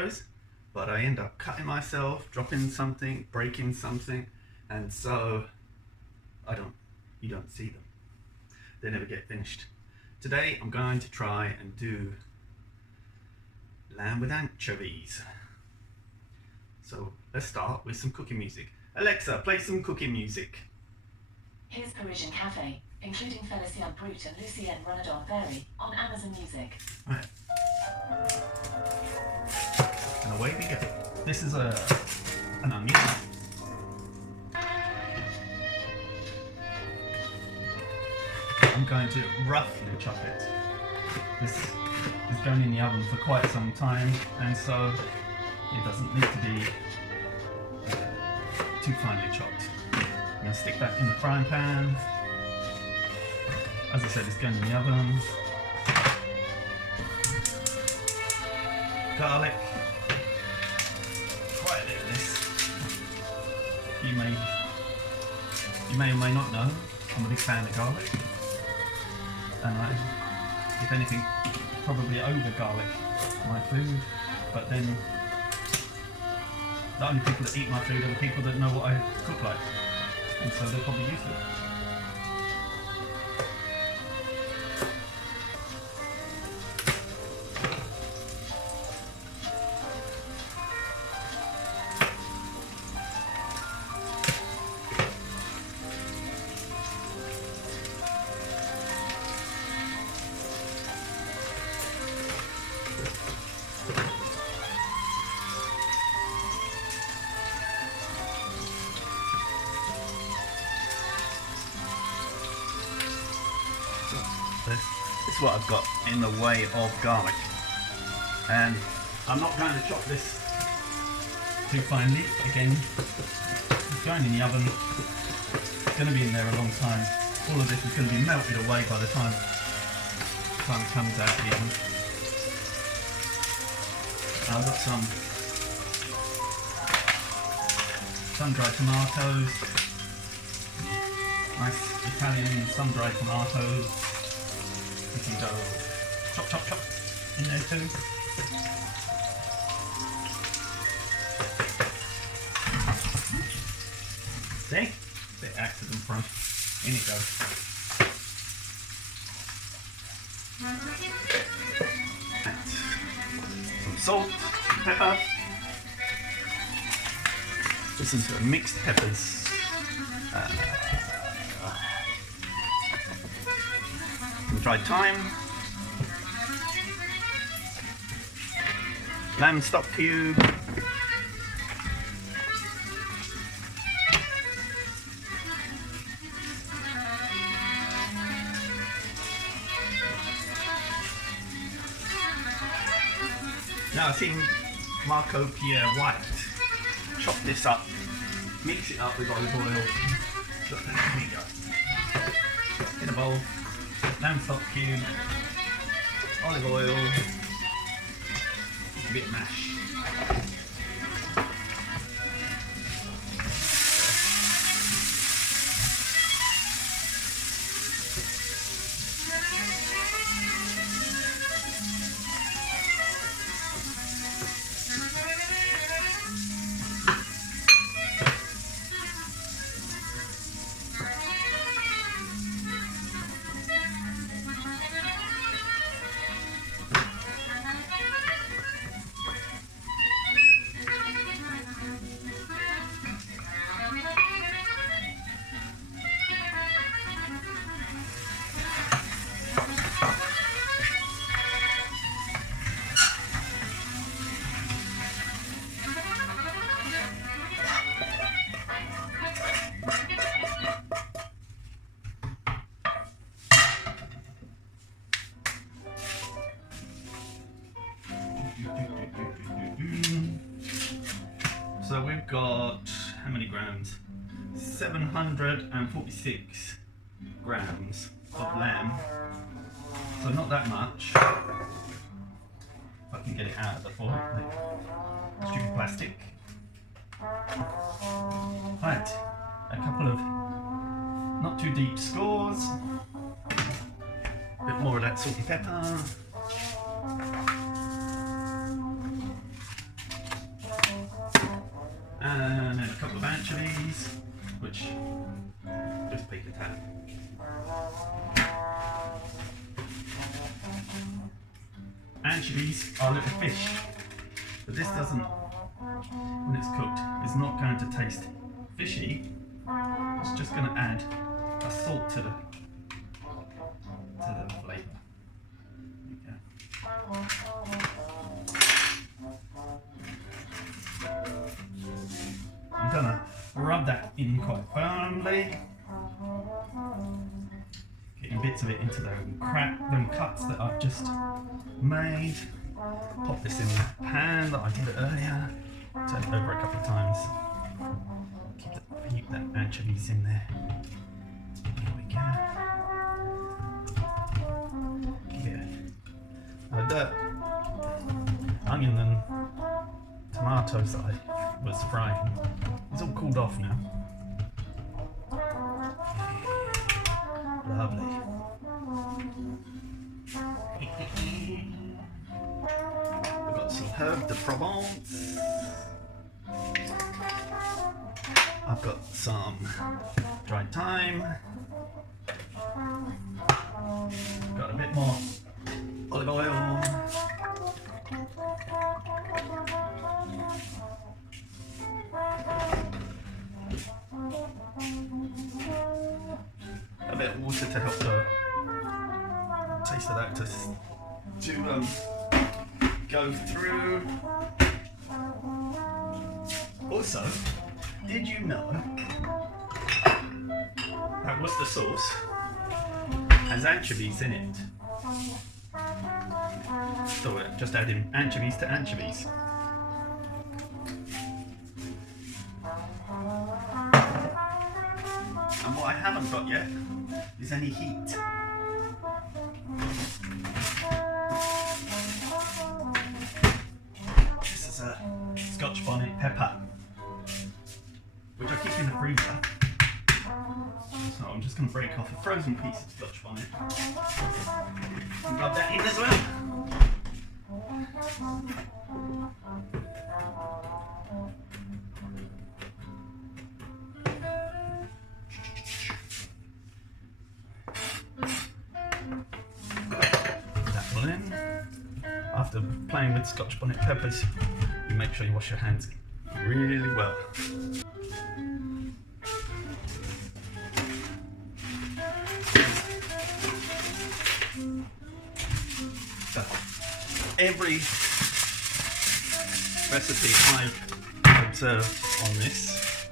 videos, but I end up cutting myself, dropping something, breaking something, and so you don't see them. They never get finished. Today I'm going to try and do lamb with anchovies. So let's start with some cooking music. Alexa, play some cooking music. Here's Parisian Cafe, including Félicien Brut and Lucienne Renadon Berry on Amazon Music. Right. And away we go. This is an onion. I'm going to roughly chop it. This is going in the oven for quite some time, and so it doesn't need to be too finely chopped. I'm going to stick that in the frying pan. As I said, it's going in the oven. Garlic. Quite a bit of this. You may or may not know, I'm a big fan of garlic. And I, if anything, probably over garlic my food. But then the only people that eat my food are the people that know what I cook like. And so they're probably used to it. This is what I've got in the way of garlic, and I'm not going to chop this too finely. Again, it's going in the oven. It's going to be in there a long time. All of this is going to be melted away by the time it comes out of the oven. And I've got some sun-dried tomatoes, nice Italian sun-dried tomatoes. We can go chop, chop, chop in there too. See? Bit accident prone. In it goes. Some salt, some pepper. Some sort of mixed peppers. Dried thyme, lamb stock cube, now I've seen Marco Pierre White chop this up, mix it up with olive oil. Look, there we go. In a bowl. Lamb stock cube, olive oil, a bit of mash. So we've got, how many grams? 746 grams of lamb. So not that much. If I can get it out of the foil, stupid plastic. Right, a couple of not too deep scores. A bit more of that salt and pepper. anchovies, which just peek at that. Anchovies are little fish, but this doesn't, when it's cooked, is not going to taste fishy. It's just going to add a salt to the flavour. I'm gonna rub that in quite firmly, getting bits of it into them cuts that I've just made. Pop this in the pan that I did earlier, turn it over a couple of times, keep that anchovies in there. Here we go. The onion and tomatoes that I was frying, it's all cooled off now. Lovely. We've got some herb de Provence. I've got some dried thyme. Got a bit more olive oil. A bit of water to help the taste of that to go through. Also, did you know that Worcester sauce has anchovies in it? So we're just adding anchovies to anchovies. And what I haven't got yet is any heat. This is a scotch bonnet pepper, which I keep in the freezer. So I'm just going to break off a frozen piece of scotch bonnet and rub that in as well. That will in. After playing with scotch bonnet peppers, you make sure you wash your hands really well. So, every recipe I've observed on this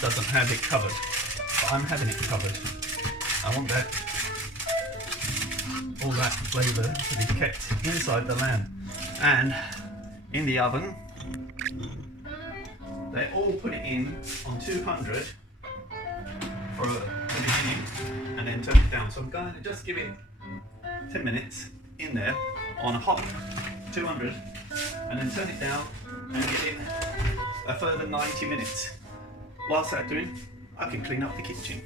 doesn't have it covered, but I'm having it covered. I want that, all that flavour to be kept inside the lamb. And in the oven, they all put it in on 200 for the beginning and then turn it down. So I'm going to just give it 10 minutes in there on a hot 200 and then turn it down and give it a further 90 minutes. Whilst that's doing, I can clean up the kitchen.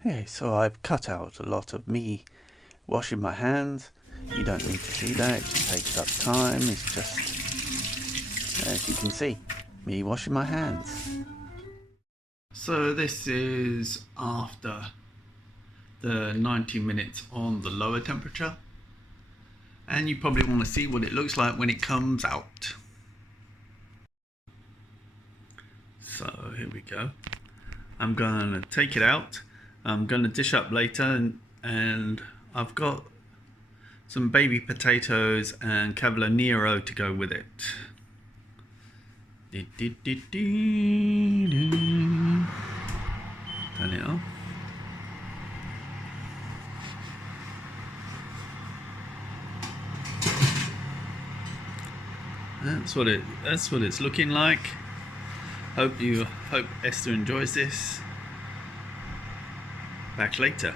Okay, so I've cut out a lot of me washing my hands. You don't need to see that, it just takes up time. It's just, as you can see, me washing my hands. So this is after the 90 minutes on the lower temperature, and you probably want to see what it looks like when it comes out. So here we go. I'm going to take it out. I'm going to dish up later, and I've got some baby potatoes and cavolo nero to go with it. Turn it off. That's what it's looking like. Hope Esther enjoys this. Back later.